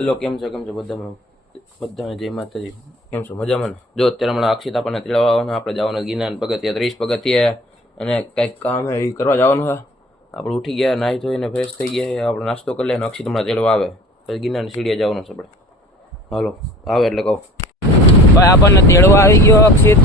Hello કેમ છો કેમ છો? બધામાં બધાને જય માતાજી. કેમ છો? મજામાં જો, અત્યારે હમણાં અક્ષિત આપણને તેડવા આવવાનું આપણે જવાનું ગિરનાર પગથિયા, ત્રીસ પગથિયા. અને કંઈક કામ એ કરવા જવાનું હા આપણે ઉઠી ગયા, નાહી ધોઈને ફ્રેશ થઈ ગયા આપણે નાસ્તો કરી લઈએ અક્ષિત હમણાં તેડવા આવે. પછી ગિરનારની સીડીએ જવાનું છે આપણે. હાલો, આવે એટલે કહું. ભાઈ, આપણને તેડવા આવી ગયો અક્ષિત.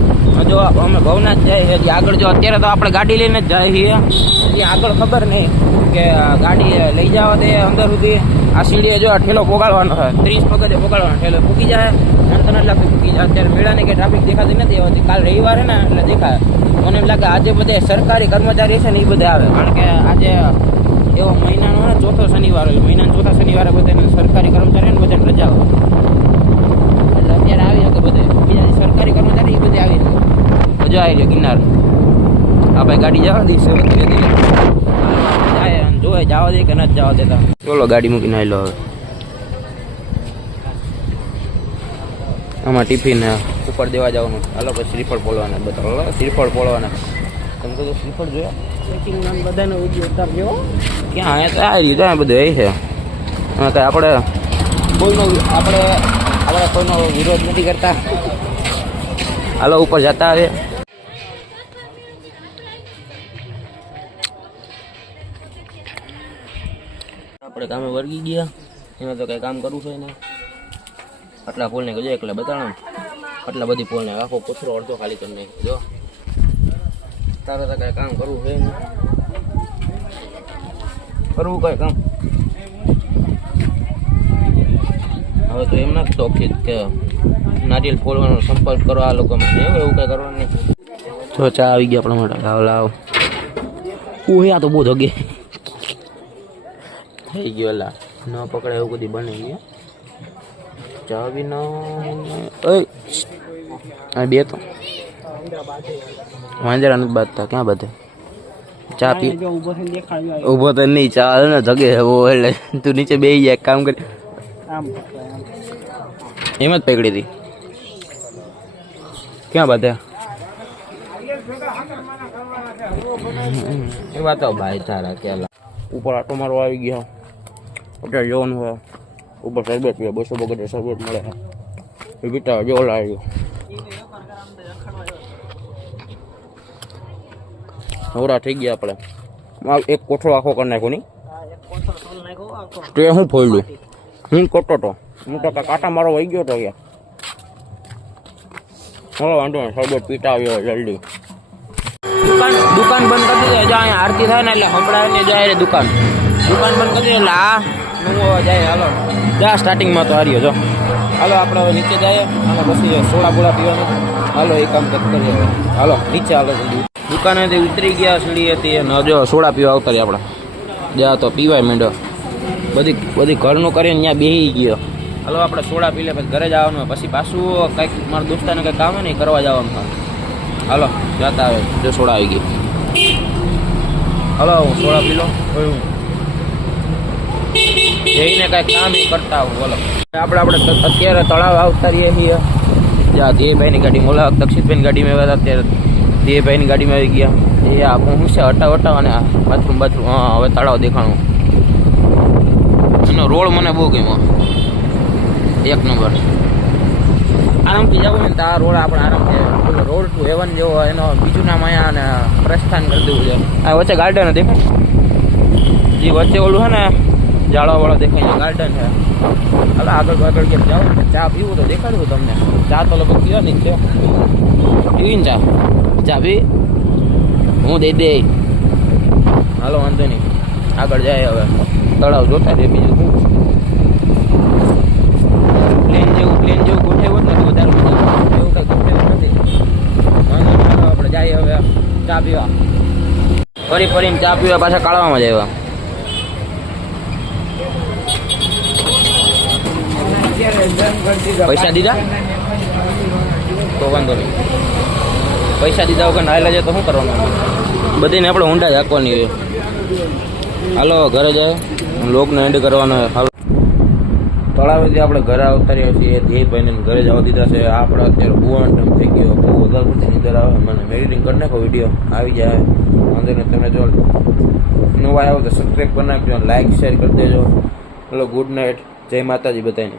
જો, અમે ભવનાથ જાય આગળ જો, અત્યારે તો આપણે ગાડી લઈને જ હજી આગળ ખબર નહીં. કે ગાડી લઈ જવા દે અંદર સુધી. આ સીડીએ જો ઠેલો પોગાડવાનો છે ત્રીસ પગથે પોગાડવાનો ઠેલો પૂકી જાય. અને તને લાગે પૂકી જાય. અત્યારે મેળાની કે ટ્રાફિક દેખાતી નથી આવતી કાલ રવિવારે ને એટલે દેખાય. મને એમ લાગે આજે બધે સરકારી કર્મચારી છે ને એ બધા આવે. કારણ કે આજે એવો મહિનાનો ને ચોથો શનિવાર હોય. મહિનાના ચોથા શનિવારે બધાને સરકારી કર્મચારી ને બધાને રજા હોય. એટલે અત્યારે આવી શકે બધે. બીજા સરકારી કર્મચારી એ બધે આવી શકે. મજા આવી રહ્યો ગિરનાર. ભાઈ ગાડી જવા દઈશ ધીરે ધીરે. જાય જવા દે કે નથી જવા દેતા બોલો ગાડી મૂકીને આવી લો હવે. આમાં ટિફિન ઉપર દેવા જવાનું. હાલો પછી શ્રીફળ પોલવાના બતાવો હાલો, શ્રીફળ પોલવાના તમે કીધું શ્રીફળ જોયા? બધાનો વીડિયો ઉતારજો ક્યાં? અહીંયા તો આ રહ્યું આ બધું એ છે. આપણે કોઈનો આપણે આપણે કોઈનો વિરોધ નથી કરતા. હાલો ઉપર જતા આવે આપણે કામે વર્ગી ગયા. એમાં તો કંઈ કામ કરવું છે ને આટલા પોલને કહેજો એટલે બતાડો આટલા બધી પોલને આખો કચરો અડધો ખાલી નાખ્યો જો. તારે તો કાંઈ કામ કરવું છે ને કરવું કંઈ કામ? હવે તો એમ ના શોખી કે નારિયેલ ફોડવાનો સંપર્ક કરો આ લોકોમાં. એવું એવું કંઈ કરવાનું નહીં. જો ચા આવી ગયા આપણા માટે. લાવ લાવ. ઓહે આ તો બહુ ધગે થઈ ગયો લા. ન પકડે એવું બધી બને ગયું ચા બી ન ઓય આ બે તો. વાંદરા નથી બાંધતા ક્યાં બધે? ચા પી. જો ઊભો થઈને દેખાડ્યો ઊભો તો નહીં ચાલ ને જગે હે વો એટલે તું નીચે બેસી જાય એક કામ કરી. આમ એમ જ પકડી હતી. ક્યાં બધે? એ વાતો ભાઈ તારા ક્યાં ઉપર આટો મારો આવી ગયો. અત્યારે જવાનું હોય ઉપર શરબત પીવે બસો બગડે શરબત મળે એ બીટા જો લાવ્યો નવરા થઈ ગયા આપણે એક કોઠો આખો કરી નાખ્યો નહીં તે હું ફોડ્યું હું કોટો તો હું તો કાંટા મારો વહી ગયો તો યાર ચલો વાંધો નહીં શરબત પીતા આવ્યો જલ્દી દુકાન દુકાન બંધ કરી જો અહીંયા આરતી થાય ને એટલે સંભળાય ને જાય દુકાન દુકાન બંધ કરી દીધી એટલે આ નું જાય હાલો. જા સ્ટાર્ટિંગમાં તો હાર્યો જો. હાલો આપણે હવે નીચે જઈએ અને પછી સોડા બોડા પીવાનું. હાલો એ કામ કરીએ. હાલો નીચે હાલો દુકાનેથી ઉતરી ગયા સીડી હતી અને જો સોડા પીવા આવતા રહ્યા આપણે. જા તો પીવાય માંડ્યો બધી બધી ઘરનું કરીને ત્યાં બેસી ગયો. હાલો આપણે સોડા પી લે પછી ઘરે જવાનું હોય. પછી પાછું કંઈક મારા દોસ્તાને કંઈક કામ નહીં કરવા જવાનું. હાલો જતા આવે. જો સોડા આવી ગઈ. હાલો હું સોડા પી લો. જઈને કાંઈ કામ કરતા આવું બોલો. આપણે આપણે અત્યારે તળાવ આવતા રહીએ છીએ. જ્યાં ધ્યેયભાઈની ગાડી મોલા દક્ષિતભાઈની ગાડીમાં આવ્યા હતા અત્યારે ધ્યેયભાઈની ગાડીમાં આવી ગયા. એ આ હું છે હટાવ હટાવ અને બાથરૂમ બાથરૂમ હા હવે તળાવ દેખાણું. એનો રોડ મને બહુ ગમ્યો. એક નંબર. આરામથી જવું ને તો આ રોડ આપણે આરામથી રોડ ટુ હેવન જેવો એનો બીજું નામ અહીંયા અને પ્રસ્થાન કરી દેવું છે. આ વચ્ચે ગાર્ડન હતી જે વચ્ચે ઓલું છે ને જાળવાવાળો દેખાય ગાર્ડન છે. હાલો, આગળ આગળ કેમ જાઓ? ચા પીવું તો દેખાડું તમને. ચા તો લગભગ પીવા નહીં થયો પીવી ને ચા. ચા પી. હું દઈ દે. હાલો, વાંધો નહીં. આગળ જાય હવે. તળાવ જોતા દે બીજું શું? પ્લેન જેવું પ્લેન જેવું ગોઠવ્યું જ નથી વધારે એવું કાંઈ ગોઠવ્યું નથી. વાંધો આપણે જઈએ હવે ચા પીવા. ફરી ફરીને ચા પીવા પાછા કાઢવામાં જ આવ્યા. પૈસા દીધા? તો વાંધો નહીં. પૈસા દીધા વગર નાયલા જાય તો શું કરવાનું? બધીને આપણે ઊંડા જ હાંકવાની હોય હાલો, ઘરે જાય. લોકને એન્ડ કરવાનો. હાલો. તળાવેથી આપણે ઘરે આવતા રહ્યા છીએ ધ્યેયભાઈને ઘરે જવા દીધા છે. આપણે અત્યારે ભુવન ટાઈમ થઈ ગયો. બહુ વધારે પડતી નીંદર આવે. મને મેડિટિંગ કરી નાખો વીડિયો આવી જાય. વાંધો નહીં, તમે જો નવા આવો તો સબસ્ક્રાઈબ કરી નાખજો લાઈક શેર કરી દેજો. હલો ગુડ નાઇટ જય માતાજી બધાને.